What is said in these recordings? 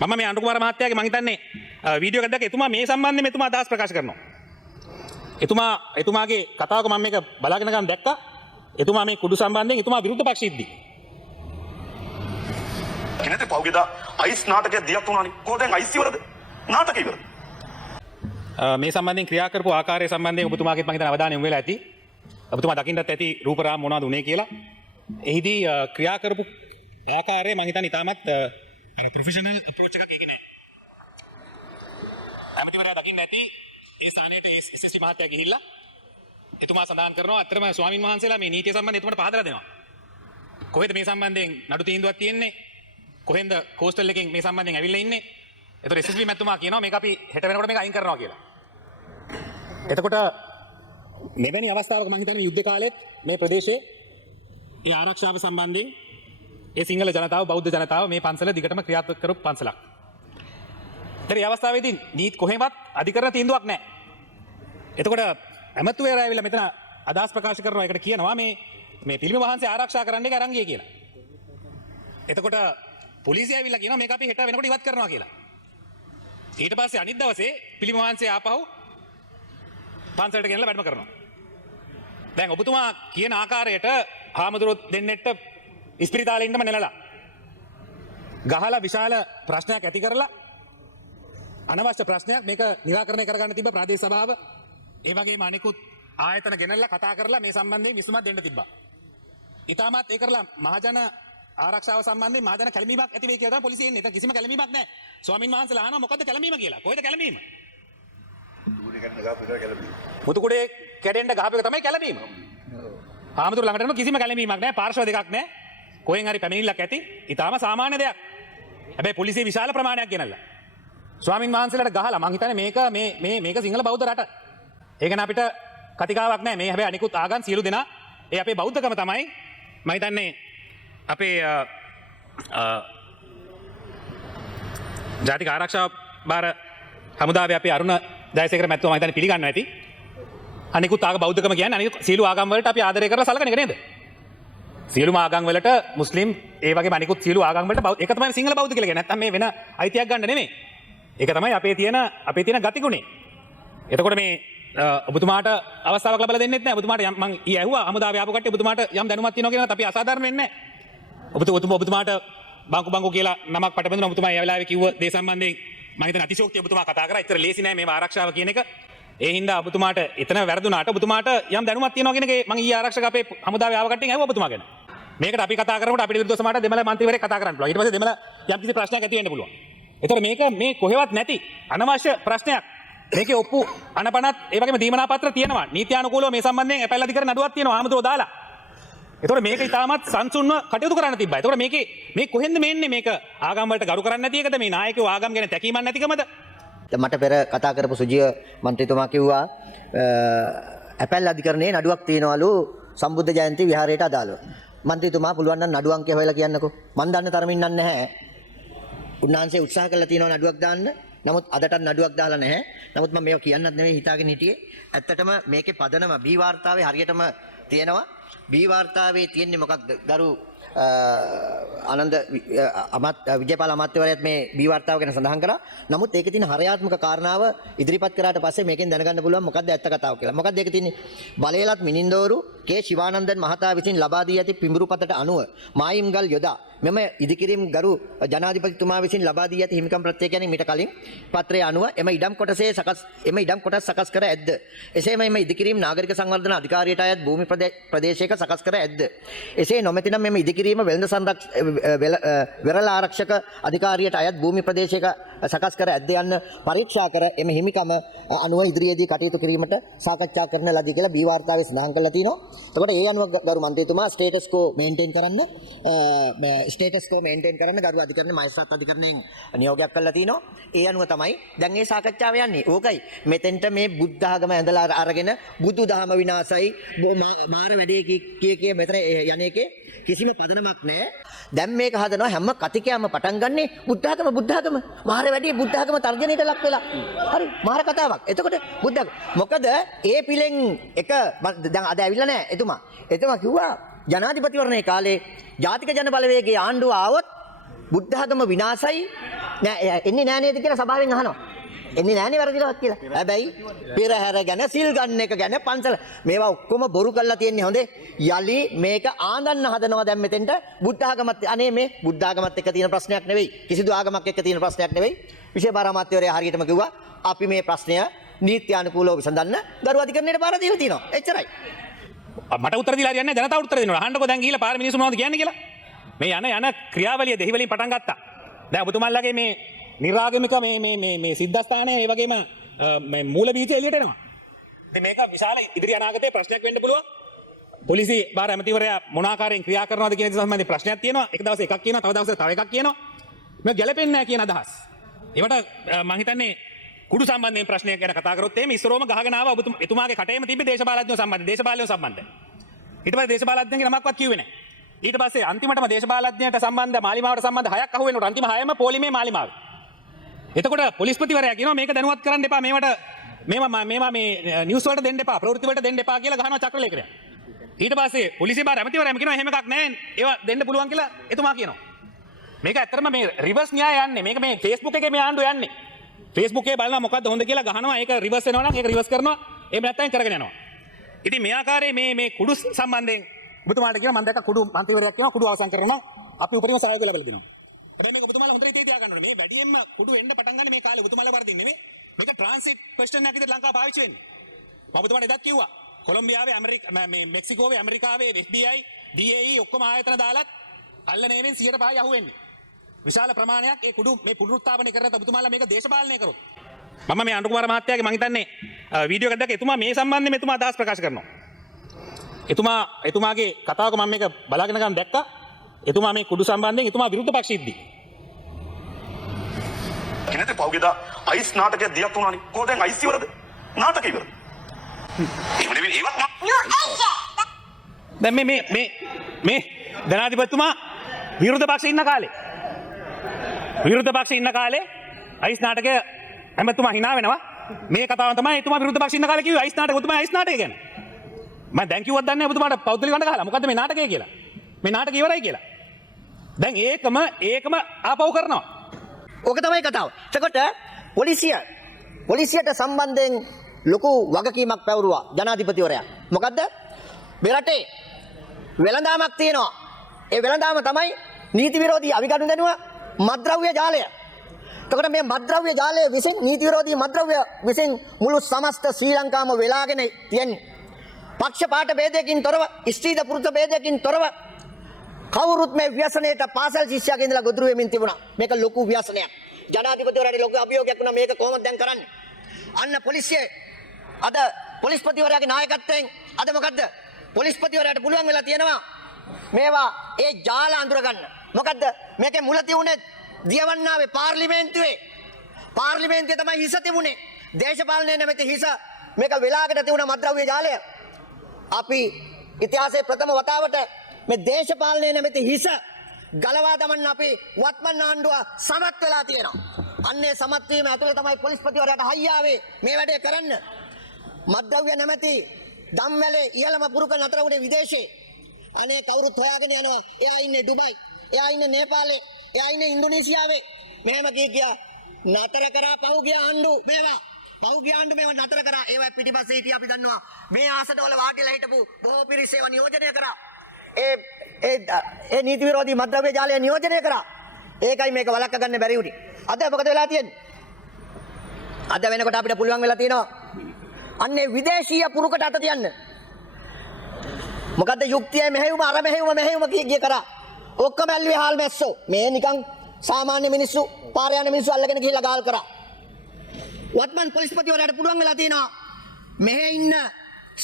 මම මේ අනුකුමාර මහත්තයාගේ මං හිතන්නේ වීඩියෝ එකක් දැක්ක එතුමා මේ සම්බන්ධයෙන් එතුමා අදහස් ප්‍රකාශ කරනවා. එතුමාගේ කතාවක මම මේක බලාගෙන ගන්න දැක්කා. එතුමා මේ කුඩු සම්බන්ධයෙන් එතුමා විරුද්ධ පක්ෂීද්දී. කිනත පෞගෙදා අයිස් නාටකයක් දියක් වුණානේ. කොහොමද දැන් අයිස් ඉවරද? නාටකය ඉවරද? මේ සම්බන්ධයෙන් ක්‍රියා කරපු ආකාරය සම්බන්ධයෙන් ඔබතුමාගේ මම හිතන අවධානය යොමු වෙලා ඇති. ඔබතුමා දකින්නත් ඇති රූපරාම මොනවද උනේ කියලා. එහිදී ක්‍රියා කරපු ආකාරය මම හිතන්නේ ඉතාමත් ප්‍රොෆෙෂනල් අප්‍රෝච් එකක් ඒකේ නෑ. ඇමතිවරයා දකින්න ඇති ඒ ස්ථානයට SSC මහත්තයා ගිහිල්ලා එතුමා සඳහන් කරනවා අත්‍තරම ස්වාමින් වහන්සේලා මේ නීතිය සම්බන්ධයෙන් එතුමාට පහදලා දෙනවා. කොහෙද මේ සම්බන්ධයෙන් නඩු තීන්දුවක් තියෙන්නේ? කොහෙන්ද කෝස්ටල් එකෙන් මේ සම්බන්ධයෙන් ඇවිල්ලා ඉන්නේ? එතකොට SSC මැතිතුමා කියනවා මේක අපි හෙට වෙනකොට මේක අයින් කරනවා කියලා. එතකොට මෙවැනි අවස්ථාවක මම හිතන්නේ යුද්ධ කාලෙත් මේ ප්‍රදේශයේ ඒ ආරක්ෂාව සම්බන්ධයෙන් ඒ සිංහල ජනතාව බෞද්ධ ජනතාව මේ පන්සල දිගටම ක්‍රියාත්මක කරපු පන්සලක්. ඒ අවස්ථාවේදී නීත් කොහෙවත් අධිකරණ තීන්දුවක් නැහැ. එතකොට ඇමතුවරයා ඇවිල්ලා මෙතන අදහස් ප්‍රකාශ කරනවා ඒකට කියනවා මේ පිළිම වහන්සේ ආරක්ෂා කරන්න එක අරන් ගියේ කියලා. එතකොට පොලිසිය ඇවිල්ලා කියනවා මේක අපි හෙට වෙනකොට ඉවත් කරනවා කියලා. ඊට පස්සේ අනිත් දවසේ පිළිම වහන්සේ ආපහු පන්සලට ගෙනලා වැඩම කරනවා. දැන් ඔබතුමා කියන ආකාරයට හාමුදුරුවෝ දෙන්නෙක්ට ඉස්පිරිතාලේ ඉන්නම නෙලලා ගහලා විශාල ප්‍රශ්නයක් ඇති කරලා අනවශ්‍ය ප්‍රශ්නයක් මේක නිරාකරණය කරගන්න තිබ්බ ප්‍රාදේශ සභාව ඒ වගේම අනිකුත් ආයතන ගෙනල්ලා කතා කරලා මේ සම්බන්ධයෙන් විසඳුමක් දෙන්න තිබ්බා. ඊටමත් ඒ කරලා මහජන ආරක්ෂාව සම්බන්ධයෙන් මහජන කැළඹීමක් ඇති වෙයි කියලා තමයි පොලිසිය එන්නේ. ඒක කිසිම කැළඹීමක් නැහැ. ස්වාමින් වහන්සේලා අහනවා මොකද්ද කැළඹීම කියලා. කොහෙද කැළඹීම? මුතුකුඩේ කැඩෙන්න ගහපු එක තමයි කැළඹීම. හාමුදුරු ළඟට යන කිසිම කැළඹීමක් නැහැ. පාර්ශ්ව දෙකක් නැහැ. කොහෙන් හරි පැමිණිල්ලක් ඇති. ඊටාම සාමාන්‍ය දෙයක්. හැබැයි පොලිසිය විශාල ප්‍රමාණයක් ගෙනල්ලා ස්වාමින් වහන්සේලාට ගහලා මං හිතන්නේ මේක සිංහල බෞද්ධ රට. ඒක න අපිට කතිකාවක් නැහැ. මේ හැබැයි අනිකුත් ආගම් සියලු දෙනා ඒ අපේ බෞද්ධකම තමයි මම හිතන්නේ අපේ ජාතික ආරක්ෂා බාර හමුදාවේ අපේ අරුණ ජයසේකර මැතිතුමා මම හිතන්නේ පිළිගන්නවා ඇති. අනිකුත් ආගම් බෞද්ධකම කියන්නේ අනිකුත් සියලු ආගම් වලට අපි ආදරය කරලා සලකන එක නේද? සියලුම ආගම් වලට මුස්ලිම් ඒ වගේම අනිකුත් සියලු ආගම් වලට ඒක තමයි සිංහල බෞද්ධ කියලා කියන්නේ. නැත්තම් මේ වෙන අයිතියක් ගන්න නෙමෙයි. ඒක තමයි අපේ තියෙන ගතිගුණේ. එතකොට මේ ඔබතුමාට අවස්ථාවක් ලබා දෙන්නෙත් නැහැ. ඔබතුමාට මම ඊ ඇහුවා හමුදාවේ ආපු කට්ටිය ඔබතුමාට යම් දැනුමක් තියෙනවා කියනවත් අපි අසාධාරණ වෙන්නේ නැහැ. ඔබතුමාට බංකු කියලා නමක් පටබඳුන ඔබතුමා ඒ වෙලාවේ කිව්ව දේ සම්බන්ධයෙන් මම හිතන අතිශෝක්තිය ඔබතුමා කතා කරා. ඒතර ලේසි නෑ මේව ආරක්ෂාව කියන එක. ඒ හින්දා ඔබතුමාට එතන වැරදුනාට ඔබතුමාට යම් දැනුමක් තියෙනවා කියන එක මම ඊ ආරක්ෂක අපේ හමුදාවේ ආව කට්ටියන් ඇහුවා ඔබතුමා ගැන. මේකට අපි කතා කරනකොට අපිට විරුද්ධව සමහරට දෙමළ මන්ත්‍රීවරයෙක් කතා කරන්න පුළුවන්. ඊට පස්සේ දෙමළ යම් කිසි ප්‍රශ්නයක් ඇති වෙන්න පුළුවන්. ඒතර මේක මේ කොහෙවත් නැති අනවශ්‍ය ප්‍රශ්නයක්. මේකේ ඔප්පු අනපනත් ඒ වගේම දීමනා පත්‍ර තියෙනවා. නීත්‍යානුකූලව මේ සම්බන්ධයෙන් අපැල් අධිකරණ නඩුවක් තියෙනවා ආමතුරෝ දාලා. ඒතකොට මේක ඉතාමත් සංසුන්ව කටයුතු කරන්න තිබ්බා. ඒතකොට මේ කොහෙන්ද මේන්නේ මේක ආගම් වලට ගරු කරන්නේ නැති එකද මේ නායකයෝ ආගම් ගැන තැකීමක් නැතිකමද? මට පෙර කතා කරපු සුජිය මන්ත්‍රීතුමා කිව්වා අපැල් අධිකරණයේ නඩුවක් තියෙනවලු සම්බුද්ධ ජයන්ති විහාරයට අදාළව. මන්ත්‍රීතුමා පුළුවන් නම් නඩු අංකය හොයලා කියන්නකෝ. මන් දන්න තරමින් නැහැ. උන්වහන්සේ උත්සාහ කළා තියෙනවා නඩුවක් දාන්න. නමුත් අදටත් නඩුවක් දාලා නැහැ. නමුත් මම මේක කියන්නත් නෙවෙයි හිතාගෙන හිටියේ. ඇත්තටම මේකේ පදනම බී වාර්තාවේ හරියටම තියෙනවා. බී වාර්තාවේ තියෙන්නේ මොකක්ද? ගරු ආනන්ද විජයපාල අමාත්‍යවරයාත් මේ බී වාර්තාව ගැන සඳහන් කරා. නමුත් ඒකේ තියෙන හරයාත්මක කාරණාව ඉදිරිපත් කරාට පස්සේ මේකෙන් දැනගන්න පුළුවන් මොකක්ද ඇත්ත කතාව කියලා. මොකක්ද ඒකේ තියෙන්නේ? බලයලත් මිනින්දෝරු කේ ශිවානන්දන් මහතා විසින් ලබා දී ඇති පිඹුරුපතට අනුව මායිම්ගල් යොදා මෙම ඉදිකිරීම් ගරු ජනාධිපතිතුමා විසින් ලබා දී ඇති හිමිකම් ප්‍රත්‍යක්ෂයෙන් මීට කලින් පත්‍රයේ අනුව එම ඉඩම් කොටස් සකස් කර ඇද්ද? එසේම එම ඉදිකිරීම් නාගරික සංවර්ධන අධිකාරියට අයත් භූමි ප්‍රදේශයක සකස් කර ඇද්ද? එසේ නොමැතිනම් මෙම ඉදිකිරීම වෙරළ ආරක්ෂක අධිකාරියට අයත් භූමි ප්‍රදේශයක සකස් කර ඇද්ද යන්න පරීක්ෂා කර එම හිමිකම අනුව ඉදිරියේදී කටයුතු කිරීමට සාකච්ඡා කරන ලදී කියලා බී වාර්තාවේ සඳහන් කරලා තිනවා. එතකොට ඒ අනුව ගරු මන්ත්‍රීතුමා ස්ටේටස් කෝ මේන්ටේන් කරන්න ගරු අධිකරණ මහේස්ත්‍රාත් අධිකරණයෙන් නියෝගයක් කළා තිනවා. ඒ අනුව තමයි දැන් මේ සාකච්ඡාව යන්නේ. ඕකයි මෙතෙන්ට මේ බුද්ධ ආගම ඇඳලා අරගෙන බුදු දහම විනාශයි මාර වැඩේ කිය මෙතන යන්නේකේ කිසිම පදනමක් නැහැ. දැන් මේක හදනවා හැම කතිකයක්ම පටන් ගන්නෙ බුද්ධ ආගම මාර වැඩේ බුද්ධ ආගම තර්ජනයට ලක් වෙලා. හරි මාර කතාවක්. එතකොට බුද්ධ මොකද ඒ පිලෙන් එක දැන් අද ඇවිල්ලා නැහැ එතුමා කිව්වා ජනාධිපතිවරණයේ කාලේ ජාතික ජන බලවේගයේ ආණ්ඩුව ආවොත් බුද්ධ ආගම විනාශයි නෑ එන්නේ නෑ නේද කියලා සභාවෙන් අහනවා. එන්නේ නෑනේ වැරදිලවත් කියලා. හැබැයි පෙරහැර ගැන සිල් ගන්න එක ගැන පන්සල මේවා ඔක්කොම බොරු කරලා තියෙන්නේ හොඳේ. යලි මේක ආඳන්න හදනවා දැන් මෙතෙන්ට බුද්ධ ආගමත් අනේ මේ බුද්ධ ආගමත් එක්ක තියෙන ප්‍රශ්නයක් නෙවෙයි. කිසිදු ආගමක් එක්ක තියෙන ප්‍රශ්නයක් නෙවෙයි. විශේෂ බාර අමාත්‍යවරයා හරියටම කිව්වා අපි මේ ප්‍රශ්නය නීත්‍යානුකූලව විසඳන්න ගරු අධිකරණයට බාර දීලා තියෙනවා. එච්චරයි. මට උත්තර දීලා හරියන්නේ නැහැ. ජනතාවට උත්තර දෙනවා. අහන්නකෝ දැන් ගිහිල්ලා පාර මිනිස්සු මොනවද කියන්නේ කියලා. මේ යන ක්‍රියාවලිය දෙහි වලින් පටන් ගත්තා. දැන් ඔබතුමාලගේ මේ නිරාගමික මේ සිද්ධාස්ථානයේ ඒ වගේම මේ මූල බීජය එළියට එනවා. ඉතින් මේක විශාල ඉදිරි අනාගතයේ ප්‍රශ්නයක් වෙන්න පුළුවන්. පොලිසිය බාර ඇමතිවරයා මොන ආකාරයෙන් ක්‍රියා කරනවද කියන දේ සම්බන්ධයෙන් ප්‍රශ්නයක් තියෙනවා. එක දවසක එකක් කියනවා, තව දවසක තව එකක් කියනවා. මේක ගැලපෙන්නේ නැහැ කියන අදහස්. ඒවට මම හිතන්නේ කුඩු සම්බන්ධයෙන් ප්‍රශ්නයක් ගැන කතා කරොත් එහෙම ඉස්සරෝම ගහගෙන ආවා එතුමාගේ කටේම තිබ්බේ දේශපාලඥයෝ සම්බන්ධ දේශපාලනයෝ සම්බන්ධ. ඊට පස්සේ දේශපාලඥයන්ගේ නමක්වත් කිව්වේ නැහැ. ඊට පස්සේ අන්තිමටම දේශපාලඥයට සම්බන්ධ මාලිමාවට සම්බන්ධ 6ක් අහු වෙනකොට අන්තිම 6ම පොලිමේ මාලිමාවේ. එතකොට පොලිස්පතිවරයා කියනවා මේක දැනුවත් කරන්න එපා මේවා මේ නිවුස් වලට දෙන්න එපා ප්‍රවෘත්ති වලට දෙන්න එපා කියලා ගහනවා චක්‍රලේඛනය. ඊට පස්සේ පොලිසිය බාර ඇමතිවරයාම කියනවා එහෙම එකක් නැහැ ඒවා දෙන්න පුළුවන් කියලා එතුමා කියනවා. මේක ඇත්තටම මේ රිවර්ස් න්‍යාය යන්නේ. මේක මේ Facebook එකේ මේ ආණ්ඩුව යන්නේ. Facebook එකේ බලනවා මොකද්ද හොඳ කියලා ගහනවා ඒක රිවර්ස් වෙනවා නම් ඒක රිවර්ස් කරනවා එහෙම නැත්නම් කරගෙන යනවා. ඉතින් මේ ආකාරයේ මේ කුඩු සම්බන්ධයෙන් ඔබතුමාට කියනවා මම දැක්ක කුඩු මන්ත්‍රීවරයෙක් කියනවා කුඩු අවසන් කරනවා අපි උපරිම සහයෝගය ලැබලා දෙනවා. හැබැයි මේක ඔබතුමාලා හොඳට ඉතින් තියාගන්න ඕනේ. මේ වැඩියෙන්ම කුඩු එන්න පටන් ගන්නේ මේ කාලේ ඔබතුමාලා වර්ධින්නේ නෙමෙයි. මේක ට්‍රාන්සිට් ක්වෙස්චන් එකක් විදිහට ලංකාව පාවිච්චි වෙන්නේ. මම ඔබතුමාට එදත් කිව්වා. කොලොම්බියාවේ මේ මෙක්සිකෝවේ ඇමරිකාවේ FBI DAE ඔක්කොම ආයතන දාලත් අල්ලනේවෙන් 100% අහුවෙන්නේ. විශාල ප්‍රමාණයක් ඒ කුඩු මේ පුනරුත්ථාපනය කරලා ඔබතුමාලා මේක දේශපාලනය කරොත්. මම මේ අනුකුමාර මහත්තයාගේ මම හිතන්නේ වීඩියෝ එකක් දැක්ක එතුමා මේ සම්බන්ධයෙන් එතුමා අදහස් ප්‍රකාශ කරනවා. එතුමාගේ කතාවක මම මේක බලාගෙන ගන්න දැක්කා. එතුමා මේ කුඩු සම්බන්ධයෙන් එතුමා විරුද්ධ පක්ෂීද්දී. කිනේද පෞගේදා අයිස් නාටකයක් දියක් වුණානේ. කොහොමද දැන් අයිස් ඉවරද? නාටකය ඉවරද? දැන් මේ ජනාධිපතිතුමා විරුද්ධ පක්ෂේ ඉන්න කාලේ අයිස් නාටකය හැමතුමා hina වෙනවා. මේ කතාව තමයි එතුමා විරුද්ධ පක්ෂේ ඉන්න කාලේ කිව්වේ අයිස් නාටක ඔබතුමා අයිස් නාටකය ගැන. මම දැන් කිව්වත් දන්නේ නැහැ ඔබතුමාට පෞද්ගලික කණ්ඩ ගහලා. මොකද්ද මේ නාටකය කියලා? මේ නාටකය ඉවරයි කියලා. දැන් ඒකම ආපහු කරනවා. ඕක තමයි කතාව. එතකොට පොලිසියට සම්බන්ධයෙන් ලොකු වගකීමක් පැවරුවා ජනාධිපතිවරයා. මොකද්ද? මේ රටේ වෙළඳාමක් තියෙනවා. ඒ වෙළඳාම තමයි නීති විරෝධී අවිගණු දැනුව මත්ද්‍රව්‍ය ජාලය. එතකොට මේ මත්ද්‍රව්‍ය ජාලය විසින් නීති විරෝධී මත්ද්‍රව්‍ය විසින් මුළු සමස්ත ශ්‍රී ලංකාවම වෙලාගෙන තියෙන්නේ. පක්ෂපාත ભેදයකින් තොරව, ස්ත්‍රීද පුරුෂ ભેදයකින් තොරව කවුරුත් මේ ව්‍යසනයට පාසල් ශිෂ්‍යයෙක් ඉඳලා ගොදුරු වෙමින් තිබුණා. මේක ලොකු ව්‍යසනයක්. ජනාධිපතිවරයාට ලොකු අභියෝගයක් වුණා මේක කොහොමද දැන් කරන්නේ? අන්න පොලිසිය අද පොලිස්පතිවරයාගේ නායකත්වයෙන් අද මොකද්ද? පොලිස්පතිවරයාට පුළුවන් වෙලා තියෙනවා මේවා ඒ ජාල අඳුර ගන්න. මොකද්ද? මේකේ මුල තියුනේ දියවන්නාවේ පාර්ලිමේන්තුවේ තමයි හිස තිබුණේ. දේශපාලනයේ නැමැති හිස මේක වෙලාකට තිබුණ මත්ද්‍රව්‍ය ජාලය. අපි ඉතිහාසයේ ප්‍රථම වතාවට මේ දේශපාලනයේ නැමැති හිස ගලවා දමන්න අපි වත්මන් ආණ්ඩුව සමත් වෙලා තියෙනවා. අන්නේ සමත් වීම ඇතුළේ තමයි පොලිස්පතිවරයාට හයියාවේ මේ වැඩේ කරන්න. මත්ද්‍රව්‍ය නැමැති ධම්මැලේ ඉහළම පුරුක නතර වුණේ විදේශේ. අනේ කවුරුත් හොයාගෙන යනවා. එයා ඉන්නේ ඩුබයි. එයා ඉන්නේ නේපාලේ. එයා ඉන්නේ ඉන්දුනීසියාවේ. මෙහෙම කියා නතර කරා පහුගිය ආණ්ඩු මේවා. පහුගිය ආණ්ඩු මේවා නතර කරා. ඒවා පිටිපස්සේ හිටිය අපි දන්නවා. මේ ආසනවල වාඩිලා හිටපු බොහෝ පිරිස් ඒවා නියෝජනය කරා. ඒ නීති විරෝධී මත්ද්‍රව්‍ය ජාලය නියෝජනය කරා. ඒකයි මේක වළක්වා ගන්න බැරි වුණේ. අද මොකද වෙලා තියෙන්නේ? අද වෙනකොට අපිට පුළුවන් වෙලා තියෙනවා අන්නේ විදේශීය පුරුකට අත තියන්න. මොකද්ද යුක්තිය මෙහෙයුම අර මෙහෙයුම කිය කරා. ඔක්කොම ඇල්ලුවේ හාල් මැස්සෝ. මේ නිකන් සාමාන්‍ය මිනිස්සු පාර යන මිනිස්සු අල්ලගෙන ගිහිල්ලා ගාල් කරා. වත්මන් පොලිස්පතිවරයාට පුළුවන් වෙලා තියෙනවා මෙහෙ ඉන්න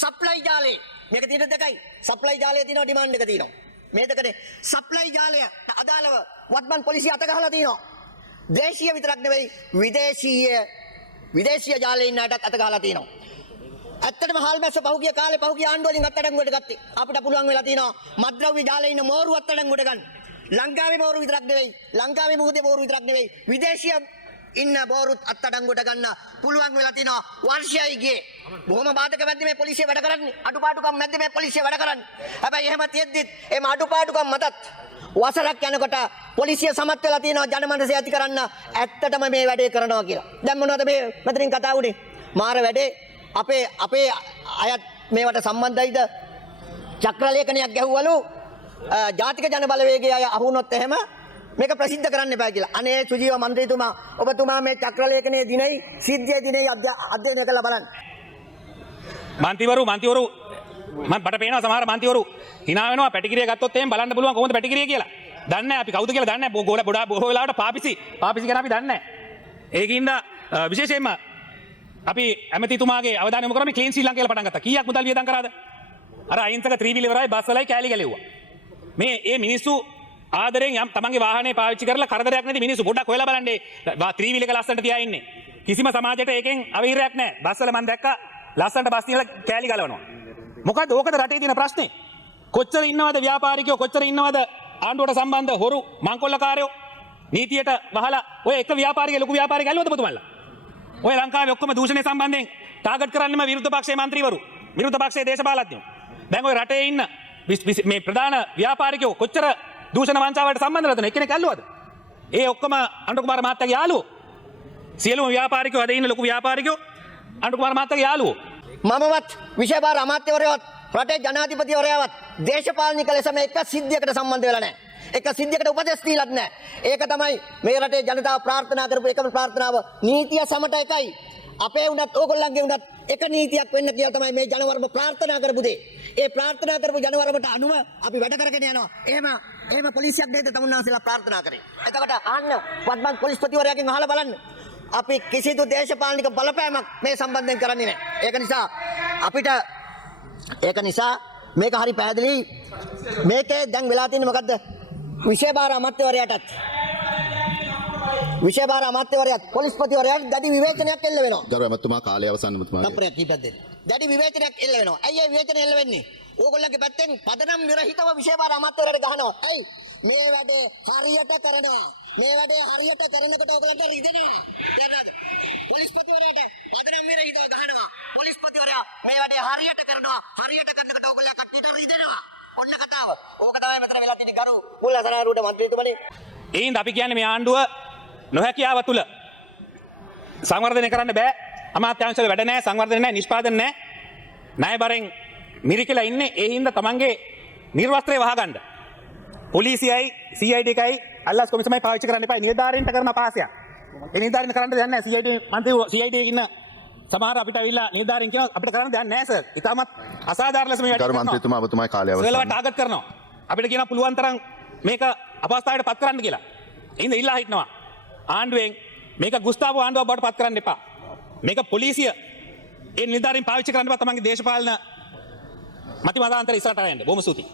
සප්ලයි ජාලේ මේක තියෙන දෙකයි. සප්ලයි ජාලයේ තියෙනවා ඩිමාන්ඩ් එක තියෙනවා. මේ දෙකනේ සප්ලයි ජාලය අදාළව වත්මන් පොලිසිය අත ගහලා තියෙනවා. දේශීය විතරක් නෙවෙයි විදේශීය ජාලේ ඉන්න අයටත් අත ගහලා තියෙනවා. ඇත්තටම හාල්මැස්ස පහුගිය කාලේ පහුගිය ආණ්ඩුව වලින් අත්අඩංගුවට ගත්තේ. අපිට පුළුවන් වෙලා තියෙනවා මත්ද්‍රව්‍ය ජාලේ ඉන්න මෝරු අත්අඩංගුවට ගන්න. ලංකාවේ මෝරු විතරක් නෙවෙයි, ලංකාවේ මුහුදේ මෝරු විතරක් නෙවෙයි, විදේශීය ඉන්න බෝරුත් අත්අඩංගුවට ගන්න පුළුවන් වෙලා තිනවා වර්ෂයයි ගියේ. බොහොම බාධක මැද්දේ මේ පොලිසිය වැඩ කරන්නේ. අඩුපාඩුකම් මැද්දේ මේ පොලිසිය වැඩ කරන්නේ. හැබැයි එහෙම තියෙද්දිත් එම අඩුපාඩුකම් මතත් වසරක් යනකොට පොලිසිය සමත් වෙලා තියෙනවා ජනමනස ඇති කරන්න ඇත්තටම මේ වැඩේ කරනවා කියලා. දැන් මොනවද මේ මෙතනින් කතා වුනේ? මාර වැඩේ අපේ අයත් මේවට සම්බන්ධයිද? චක්‍රලේඛනයක් ගැහුවලු ජාතික ජන බලවේගයේ අය අහුනොත් එහෙම මේක ප්‍රසිද්ධ කරන්න එපා කියලා. අනේ සුජීව මන්ත්‍රීතුමා ඔබතුමා මේ චක්‍රලේඛනයේ දිනයි සිද්ධියේ දිනයි අධ්‍යයනය කරලා බලන්න. මන්ත්‍රීවරු මම බට පේනවා සමහර මන්ත්‍රීවරු hina වෙනවා පැටිකිරිය ගත්තොත් එහෙම බලන්න පුළුවන් කොහොමද පැටිකිරිය කියලා. දන්නේ නැහැ අපි කවුද කියලා දන්නේ නැහැ. ගෝල බොහෝ වෙලාවට පාපිසි කියන අපි දන්නේ නැහැ. ඒකින්ද විශේෂයෙන්ම අපි ඇමතිතුමාගේ අවධානය යොමු කරන්නේ ක්ලීන් ශ්‍රී ලංකාව කියලා පටන් ගත්තා. කීයක් මුදල් වියදම් කරාද? අර අහිංසක ත්‍රිවිල් ඉවරයි බස් වලයි කෑලි ගැලෙව්වා. මේ මිනිස්සු ආදරෙන් යම් තමන්ගේ වාහනේ පාවිච්චි කරලා කරදරයක් නැති මිනිස්සු පොඩ්ඩක් හොයලා බලන්න ත්‍රිවිල් එක ලස්සනට තියා ඉන්නේ. කිසිම සමාජයට ඒකෙන් අවහිරයක් නැහැ. බස් වල මම දැක්කා ලස්සනට බස් තියලා කෑලි ගලවනවා. මොකද ඕකද රටේ තියෙන ප්‍රශ්නේ? කොච්චර ඉන්නවද ව්‍යාපාරිකයෝ කොච්චර ඉන්නවද ආණ්ඩුවට සම්බන්ධ හොරු මංකොල්ලකාරයෝ නීතියට වහලා ඔය එක ව්‍යාපාරිකයෙ ලොකු ව්‍යාපාරිකයෙක් ඇල්ලුවද පුතුමල්ලා? ඔය ලංකාවේ ඔක්කොම දූෂණය සම්බන්ධයෙන් ටාගට් කරන්නේම විරුද්ධ පක්ෂයේ മന്ത്രിවරු විරුද්ධ පක්ෂයේ දේශපාලඥයෝ. දැන් ඔය රටේ ඉන්න මේ ප්‍රධාන ව්‍යාපාරිකයෝ කොච්චර දූෂණ වංචාවලට සම්බන්ධ වෙලාද? එක්කෙනෙක් ඇල්ලුවද? ඒ ඔක්කොම අනුර කුමාර මහත්තයාගේ යාළුවෝ. සියලුම ව්‍යාපාරිකයෝ අද ඉන්න ලොකු ව්‍යාපාරිකයෝ අනුර කුමාර මහත්තයාගේ යාළුවෝ. මමවත් විශේෂ අමාත්‍යවරයවත් රටේ ජනාධිපතිවරයාවත් දේශපාලනික ලෙස මේ එක සිද්ධියකට සම්බන්ධ වෙලා නැහැ. එක සිද්ධියකට උපදෙස් දීලත් නැහැ. ඒක තමයි මේ රටේ ජනතාව ප්‍රාර්ථනා කරපු එකම ප්‍රාර්ථනාව. නීතිය සමට එකයි. අපේ උනත් ඕගොල්ලන්ගේ උනත් එක නීතියක් වෙන්න කියලා තමයි මේ ජනවර්ම ප්‍රාර්ථනා කරපු දේ. ඒ ප්‍රාර්ථනා කරපු ජනවර්මට අනුව අපි වැඩ කරගෙන යනවා. එහෙම පොලිසියක් නේද තමුන්නාසලා ප්‍රාර්ථනා කරේ. එතකොට අහන්න වත්මන් පොලිස්පතිවරයාගෙන් අහලා බලන්න. අපි කිසිදු දේශපාලනික බලපෑමක් මේ සම්බන්ධයෙන් කරන්නේ නැහැ. ඒක නිසා මේක හරි පැහැදිලි. මේකේ දැන් වෙලා තියෙන්නේ මොකද්ද? විශේෂ භාර අමාත්‍යවරයාත් පොලිස්පතිවරයාත් දැඩි විවේචනයක් එල්ල වෙනවා. ගරු ඇමතුමා කාලය අවසන් ඇමතුමාගේ. තප්පරයක් කීපයක් දෙන්න. දැඩි විවේචනයක් එල්ල වෙනවා. ඇයි ඒ විවේචනය එල්ල වෙන්නේ? ඕගොල්ලන්ගේ පැත්තෙන් පදනම් විරහිතව විශේෂ භාර අමාත්‍යවරයාට ගහනවා. ඇයි? මේ වැඩේ හරියට කරනවා. මේ වැඩේ හරියට කරනකොට ඕගොල්ලන්ට රිදෙනවා. දැනනද? පොලිස්පතිවරයාට පදනම් විරහිතව ගහනවා. පොලිස්පතිවරයා මේ වැඩේ හරියට කරනවා. හරියට කරනකොට ඕගොල්ලෝ කට්ටියට රිදෙනවා. ඔන්න කතාව. ඕක තමයි මෙතන වෙලා තියෙන්නේ ගරු මුල්ලසනාරුට මන්ත්‍රීතුමනි. ඒින්ද අපි කියන්නේ මේ ආණ්ඩුව නොහැකියාව තුල සංවර්ධනය කරන්න බෑ. අමාත්‍යාංශවල වැඩ නැහැ, සංවර්ධනය නැහැ, නිෂ්පාදන නැහැ. ණයබරෙන් මිරිකලා ඉන්නේ. ඒ හින්දා තමන්ගේ නිර්වස්ත්‍රය වහගන්න. පොලිසියයි CID එකයි අල්ලාස් කොමිසමයි පාවිච්චි කරන්න එපා. නිලධාරීන්ට කරන පහසයක්. ඒ නිලධාරීන් කරන්න දෙයක් නැහැ. CID මන්ත්‍රී CID එකේ ඉන්න සමහර අපිට ඇවිල්ලා නිලධාරීන් කියනවා අපිට කරන්න දෙයක් නැහැ සර්. ඉතාමත් අසාධාරණ ලෙස මේ වැඩ ගරු කරනවා. මන්ත්‍රීතුමා ඔබතුමායි කාලය අවසන්. සරලව ටාගට් කරනවා. අපිට කියනවා පුළුවන් තරම් මේක අපහසුතාවයට පත් කරන්න කියලා. ඒ හින්දා ඉල්ලා හිටනවා. ආණ්ඩුවෙන් මේක ගුස්තාවෝ ආණ්ඩුවක් බවට පත් කරන්න එපා. මේක පොලිසිය ඒ නිලධාරීන් පාවිච්චි කරන්න එපා තමන්ගේ දේශපාලන මතිමතාන්තර ඉස්සරහට යන්න. බොහොම ස්තුතියි.